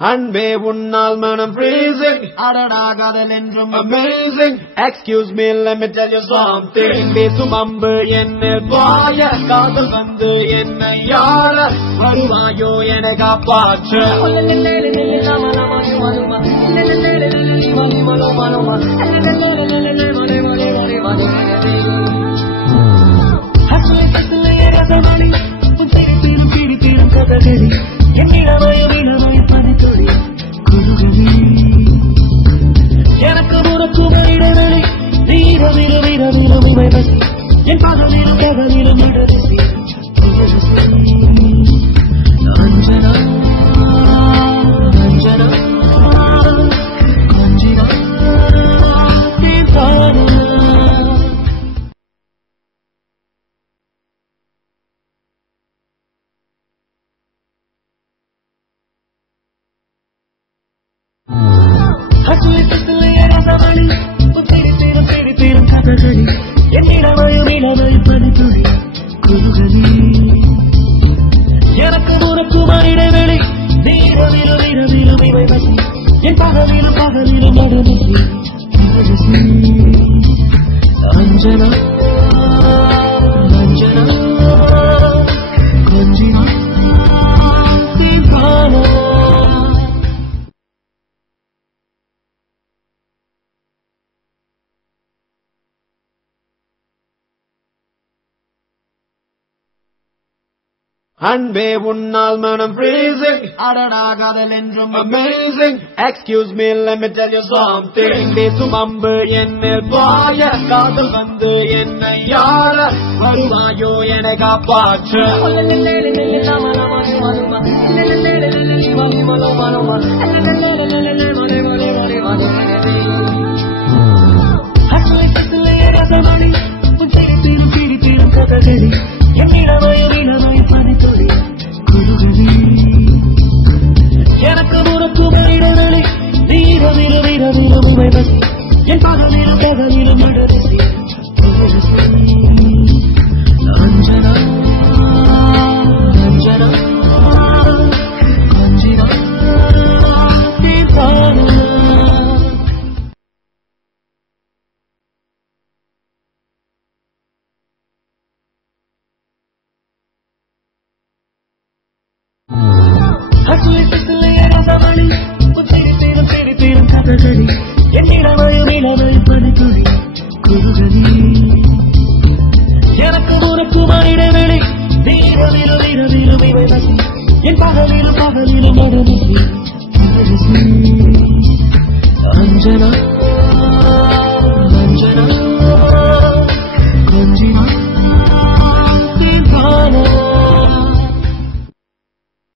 அன்பே உன்னால் மனம் freezing அடடா காதல் என்றும் amazing. Excuse me, let me tell you something. பேசும் அம்பு என்னில் பாய காதல் வந்து என்னை யாழ வருவாயோ என காப்பாற்ற எனக்கு உனக்கு இடைவெளி வீர வீர வீர வீர என் பகலிலும் பகலிலும் இடரசி அஞ்சனா அஞ்சனா கொஞ்சினா தீர்த்தானா எனக்கு உனக்கு இடைவெளி வீர வீர வீர வீர என் பகலிலும் பகலிலும் அஞ்சனா அஞ்சனா கொஞ்சினா தீர்த்தானா அன்பே உன்னால் மனம் freezing அடடா காதல் என்றும் amazing. Excuse me, let me tell you something. பேசும் அம்பு என்னில் பாய காதல் வந்து என்னை யாழ வருவாயோ என காப்பாற்ற எனக்கு உனக்கு இடைவெளி வீர வீர வீர வீர என் பகலிலும் பகலிலும் இடரசி அஞ்சனா அஞ்சனா கொஞ்சினா தீர்த்தானா எனக்கு உனக்கு இடைவெளி வீர வீர வீர வீர என் பகலிலும் பகலிலும் அஞ்சனா